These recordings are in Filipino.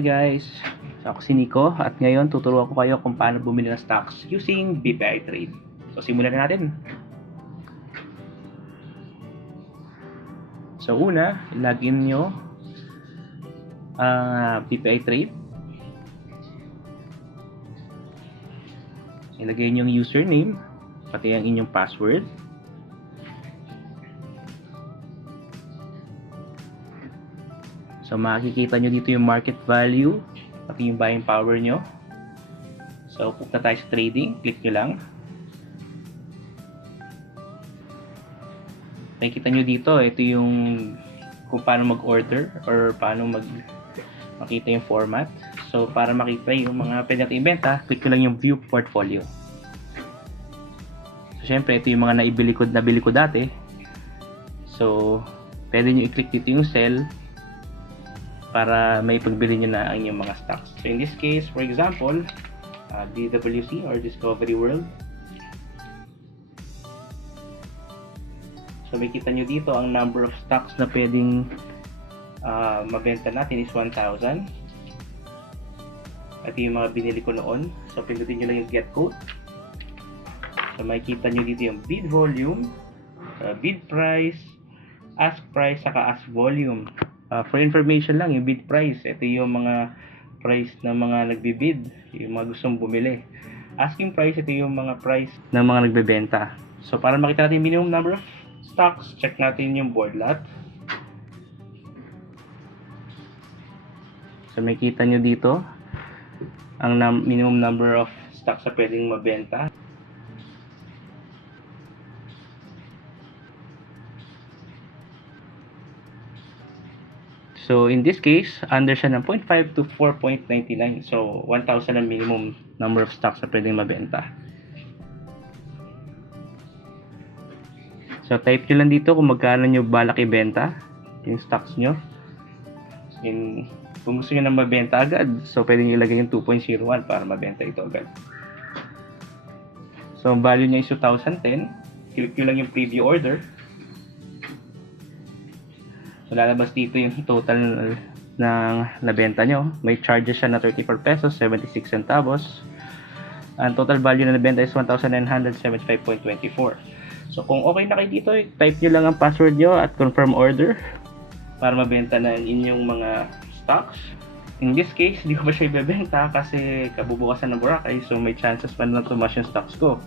Hi guys, ako si Nico at ngayon tuturuan ko kayo kung paano bumili ng stocks using BPI Trade. So simulan na natin. So una, login nyo ang BPI Trade. Ilagay nyo yung username pati ang inyong password. So makikita nyo dito yung market value pati yung buying power nyo. So punta tayo sa trading, click nyo lang. Makikita nyo dito, ito yung kung paano mag-order or paano makita yung format. So para makita yung mga pwede natin ibenta, click nyo lang yung view portfolio. So syempre ito yung mga nabili ko dati. So pwede nyo i-click dito yung sell para may pagbili nyo na ang inyong mga stocks. So in this case, for example, DWC or Discovery World. So makikita nyo dito ang number of stocks na pwedeng mabenta natin is 1,000. At yung mga binili ko noon. So pindutin nyo lang yung get quote. So makikita nyo dito yung bid volume, bid price, ask price, saka ask volume. For information lang, yung bid price, ito yung mga price ng mga nagbibid, yung mga gustong bumili. Asking price, ito yung mga price ng mga nagbebenta. So para makita natin yung minimum number of stocks, check natin yung board lot. So makikita nyo dito ang minimum number of stocks na pwedeng mabenta. So in this case, under siya ng 0.5 to 4.99. So 1,000 ang minimum number of stocks na pwedeng mabenta. So type nyo lang dito kung magkano nyo balak ibenta yung stocks nyo. Kung gusto nyo na mabenta agad, so pwede nyo ilagay yung 2.01 para mabenta ito agad. So ang value niya is 2010. Click nyo lang yung preview order. So lalabas dito yung total ng nabenta nyo. May charges siya na 34 pesos 76 centavos. Ang total value na nabenta is 1,975.24. So kung okay na kayo dito, type nyo lang ang password nyo at confirm order para mabenta na inyong mga stocks. In this case, hindi ko pa siya ibebenta kasi kabubukasan ng Boracay, so may chances pa na tumaas yung stocks ko.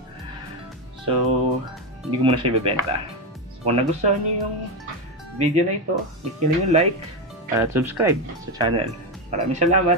So hindi ko muna siya ibebenta. So kung nagustuhan nyo yung video na ito, click nyo lang yung like at subscribe sa channel. Maraming salamat!